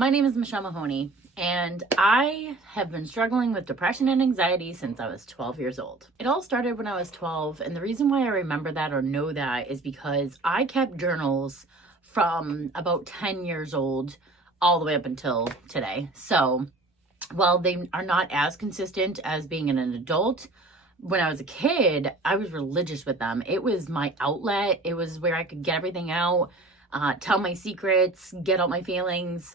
My name is Michelle Mahoney, and I have been struggling with depression and anxiety since I was 12 years old. It all started when I was 12, and the reason why I remember that or know that is because I kept journals from about 10 years old all the way up until today. So while they are not as consistent as being an adult, when I was a kid, I was religious with them. It was my outlet. It was where I could get everything out, tell my secrets, get out my feelings.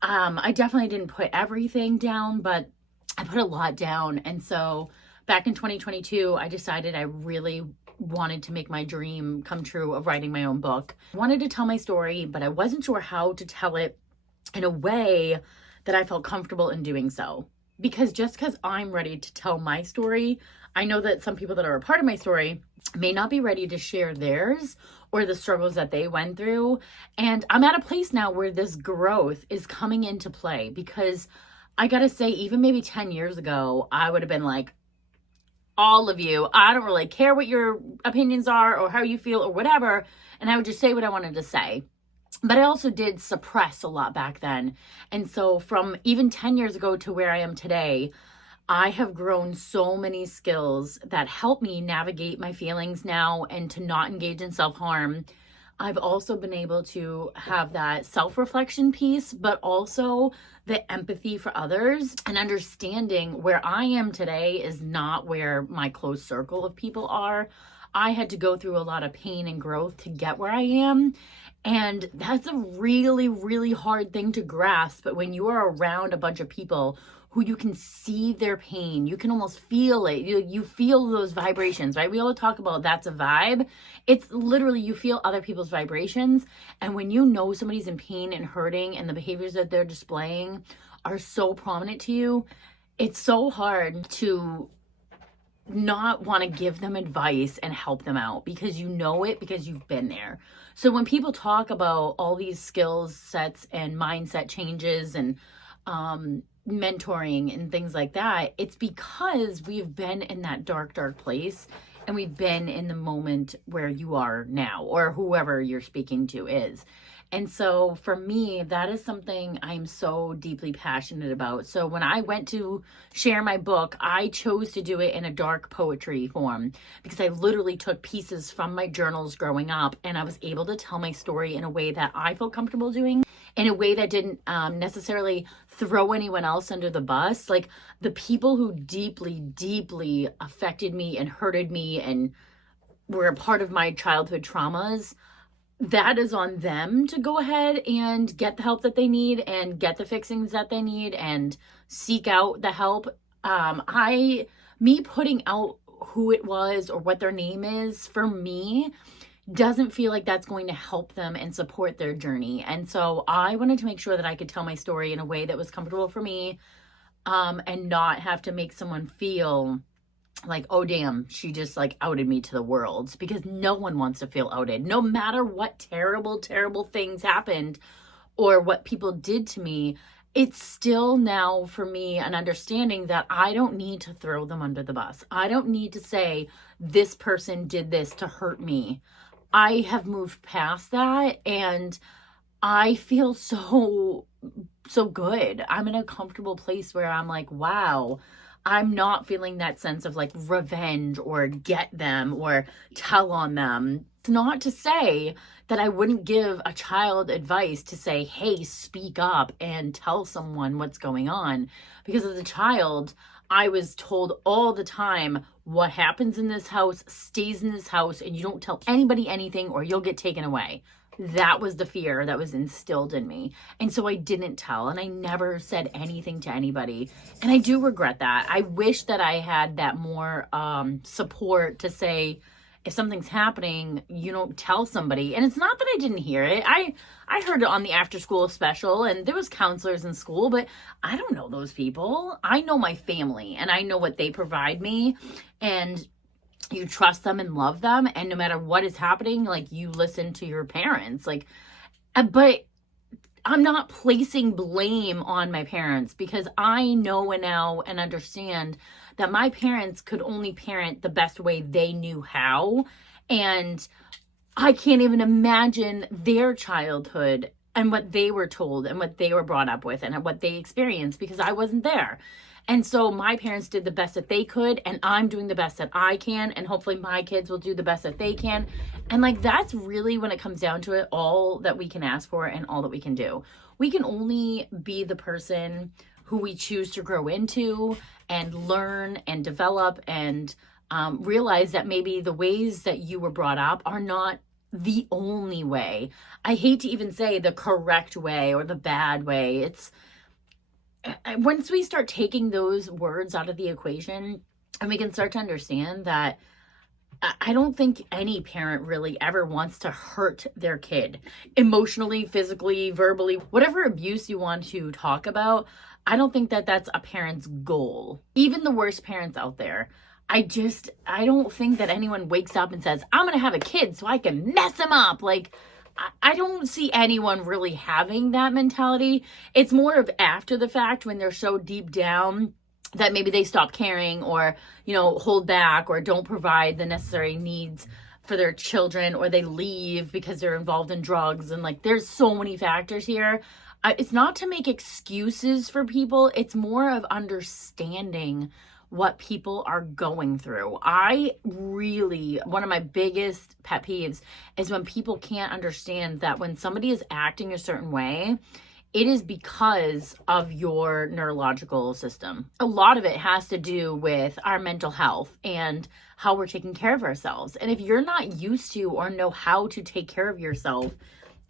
I definitely didn't put everything down, but I put a lot down. And so back in 2022, I decided I really wanted to make my dream come true of writing my own book. I wanted to tell my story, but I wasn't sure how to tell it in a way that I felt comfortable in doing so. Because just because I'm ready to tell my story, I know that some people that are a part of my story may not be ready to share theirs or the struggles that they went through. And I'm at a place now where this growth is coming into play, because I gotta say, even maybe 10 years ago, I would have been like, all of you, I don't really care what your opinions are or how you feel or whatever. And I would just say what I wanted to say. But I also did suppress a lot back then. And so from even 10 years ago to where I am today, I have grown so many skills that help me navigate my feelings now and to not engage in self-harm. I've also been able to have that self-reflection piece, but also the empathy for others and understanding where I am today is not where my close circle of people are. I had to go through a lot of pain and growth to get where I am. And that's a really, really hard thing to grasp. But when you are around a bunch of people who you can see their pain, you can almost feel it. You feel those vibrations, right? We all talk about that's a vibe. It's literally, you feel other people's vibrations. And when you know somebody's in pain and hurting and the behaviors that they're displaying are so prominent to you, it's so hard to not want to give them advice and help them out, because you know it, because you've been there. So when people talk about all these skills sets and mindset changes and mentoring and things like that, it's because we've been in that dark, dark place, and we've been in the moment where you are now, or whoever you're speaking to is. And so for me, that is something I'm so deeply passionate about. So when I went to share my book, I chose to do it in a dark poetry form, because I literally took pieces from my journals growing up, and I was able to tell my story in a way that I felt comfortable doing, in a way that didn't necessarily throw anyone else under the bus. Like, the people who deeply, deeply affected me and hurted me and were a part of my childhood traumas, that is on them to go ahead and get the help that they need and get the fixings that they need and seek out the help. Me putting out who it was or what their name is, for me, doesn't feel like that's going to help them and support their journey. And so I wanted to make sure that I could tell my story in a way that was comfortable for me, and not have to make someone feel like, oh damn, she just like outed me to the world, because no one wants to feel outed. No matter what terrible, terrible things happened or what people did to me, it's still now for me an understanding that I don't need to throw them under the bus. I don't need to say this person did this to hurt me. I have moved past that, and I feel so good. I'm in a comfortable place where I'm like, wow, I'm not feeling that sense of like revenge or get them or tell on them. It's not to say that I wouldn't give a child advice to say, hey, speak up and tell someone what's going on. Because as a child, I was told all the time, what happens in this house stays in this house, and you don't tell anybody anything or you'll get taken away. That was the fear that was instilled in me. And so I didn't tell, and I never said anything to anybody. And I do regret that. I wish that I had that more support to say, if something's happening, you don't tell somebody. And it's not that I didn't hear it. I heard it on the after school special, and there was counselors in school, but I don't know those people. I know my family, and I know what they provide me, and you trust them and love them, and no matter what is happening, like, you listen to your parents, like, but I'm not placing blame on my parents, because I know now and understand that my parents could only parent the best way they knew how, and I can't even imagine their childhood and what they were told and what they were brought up with and what they experienced, because I wasn't there. And so my parents did the best that they could, and I'm doing the best that I can, and hopefully my kids will do the best that they can. And like, that's really, when it comes down to it, all that we can ask for and all that we can do. We can only be the person who we choose to grow into and learn and develop, and realize that maybe the ways that you were brought up are not the only way. I hate to even say the correct way or the bad way. It's once we start taking those words out of the equation, and we can start to understand that I don't think any parent really ever wants to hurt their kid emotionally, physically, verbally, whatever abuse you want to talk about. I don't think that that's a parent's goal. Even the worst parents out there, I don't think that anyone wakes up and says, I'm going to have a kid so I can mess him up. Like, I don't see anyone really having that mentality. It's more of after the fact, when they're so deep down that maybe they stop caring, or, hold back, or don't provide the necessary needs for their children, or they leave because they're involved in drugs. And like, there's so many factors here. It's not to make excuses for people. It's more of understanding what people are going through. One of my biggest pet peeves is when people can't understand that when somebody is acting a certain way, it is because of your neurological system. A lot of it has to do with our mental health and how we're taking care of ourselves. And if you're not used to or know how to take care of yourself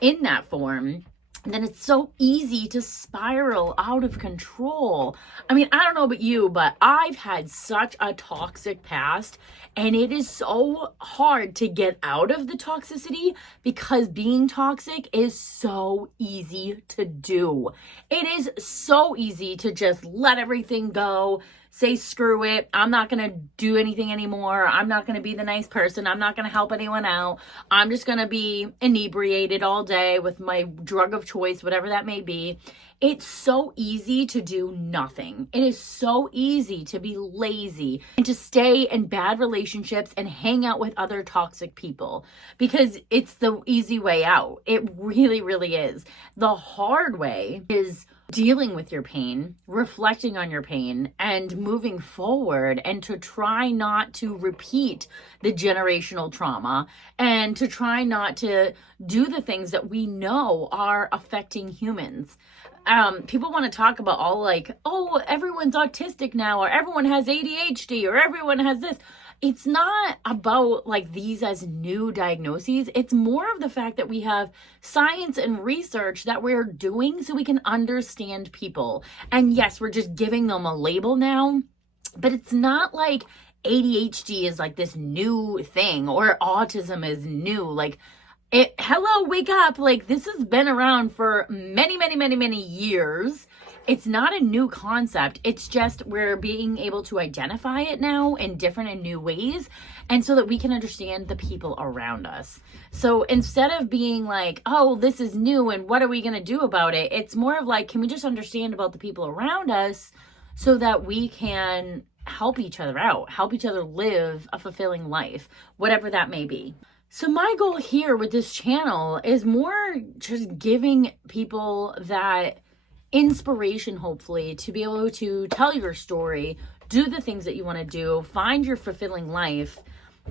in that form, then it's so easy to spiral out of control. I mean, I don't know about you, but I've had such a toxic past, and it is so hard to get out of the toxicity, because being toxic is so easy to do. It is so easy to just let everything go, say screw it, I'm not going to do anything anymore, I'm not going to be the nice person, I'm not going to help anyone out, I'm just going to be inebriated all day with my drug of choice, whatever that may be. It's so easy to do nothing. It is so easy to be lazy and to stay in bad relationships and hang out with other toxic people, because it's the easy way out. It really, really is. The hard way is dealing with your pain, reflecting on your pain, and moving forward, and to try not to repeat the generational trauma, and to try not to do the things that we know are affecting humans. People want to talk about all like, oh, everyone's autistic now, or everyone has ADHD, or everyone has this. It's not about like these as new diagnoses. It's more of the fact that we have science and research that we're doing so we can understand people. And yes, we're just giving them a label now, but it's not like ADHD is like this new thing, or autism is new. Like, hello, wake up. Like, this has been around for many, many, many, many years. It's not a new concept. It's just we're being able to identify it now in different and new ways, and so that we can understand the people around us. So instead of being like, oh, this is new and what are we going to do about it? It's more of like, can we just understand about the people around us so that we can help each other out, help each other live a fulfilling life, whatever that may be. So my goal here with this channel is more just giving people that inspiration, hopefully, to be able to tell your story, do the things that you want to do, find your fulfilling life,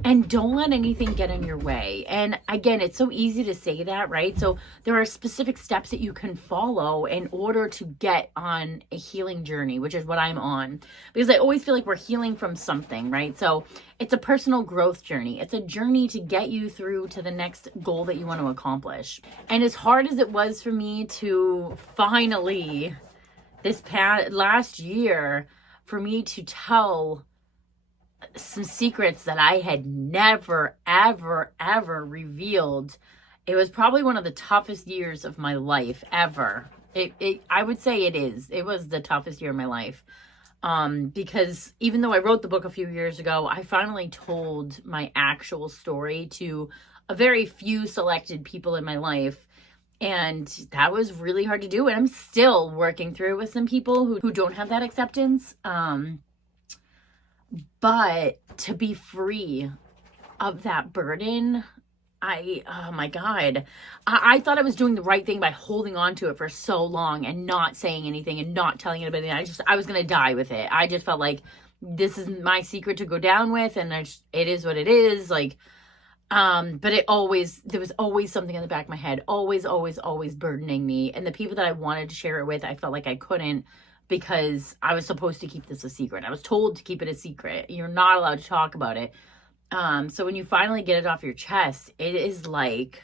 and don't let anything get in your way. And again, it's so easy to say that, right? So there are specific steps that you can follow in order to get on a healing journey, which is what I'm on, because I always feel like we're healing from something, right? So it's a personal growth journey. It's a journey to get you through to the next goal that you want to accomplish. And as hard as it was for me to finally, last year, for me to tell some secrets that I had never, ever, ever revealed, it was probably one of the toughest years of my life ever. I would say it was the toughest year of my life. Because even though I wrote the book a few years ago, I finally told my actual story to a very few selected people in my life. And that was really hard to do. And I'm still working through it with some people who don't have that acceptance. But to be free of that burden Oh my God, I thought I was doing the right thing by holding on to it for so long and not saying anything and not telling anybody. I was going to die with it. I just felt like this is my secret to go down with. And it is what it is. Like, but there was always something in the back of my head, always burdening me. And the people that I wanted to share it with, I felt like I couldn't because I was supposed to keep this a secret. I was told to keep it a secret. You're not allowed to talk about it. So when you finally get it off your chest, it is like,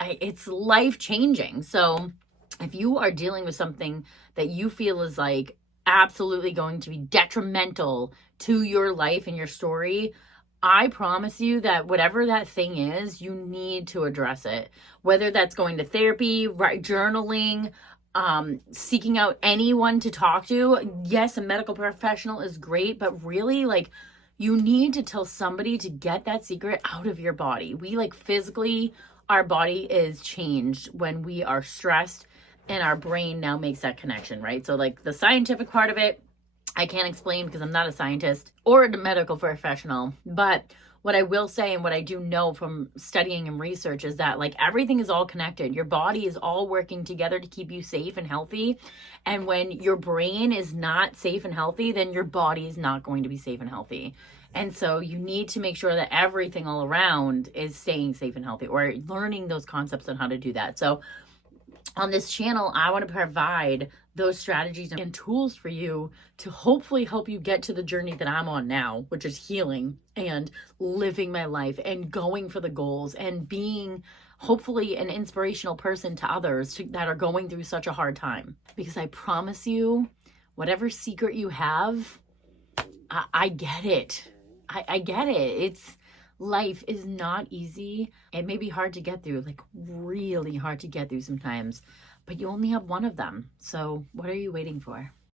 it's life changing. So if you are dealing with something that you feel is like absolutely going to be detrimental to your life and your story, I promise you that whatever that thing is, you need to address it. Whether that's going to therapy, journaling, seeking out anyone to talk to. Yes, a medical professional is great, but really, like, you need to tell somebody to get that secret out of your body. We, like, physically, our body is changed when we are stressed, and our brain now makes that connection, right? So, like, the scientific part of it, I can't explain because I'm not a scientist or a medical professional. But what I will say, and what I do know from studying and research, is that, like, everything is all connected. Your body is all working together to keep you safe and healthy. And when your brain is not safe and healthy, then your body is not going to be safe and healthy. And so you need to make sure that everything all around is staying safe and healthy, or learning those concepts on how to do that. So on this channel, I want to provide those strategies and tools for you to hopefully help you get to the journey that I'm on now, which is healing and living my life and going for the goals and being hopefully an inspirational person to others that are going through such a hard time. Because I promise you, whatever secret you have, I get it. I get it. Life is not easy. It may be hard to get through, like really hard to get through sometimes, but you only have one of them. So what are you waiting for?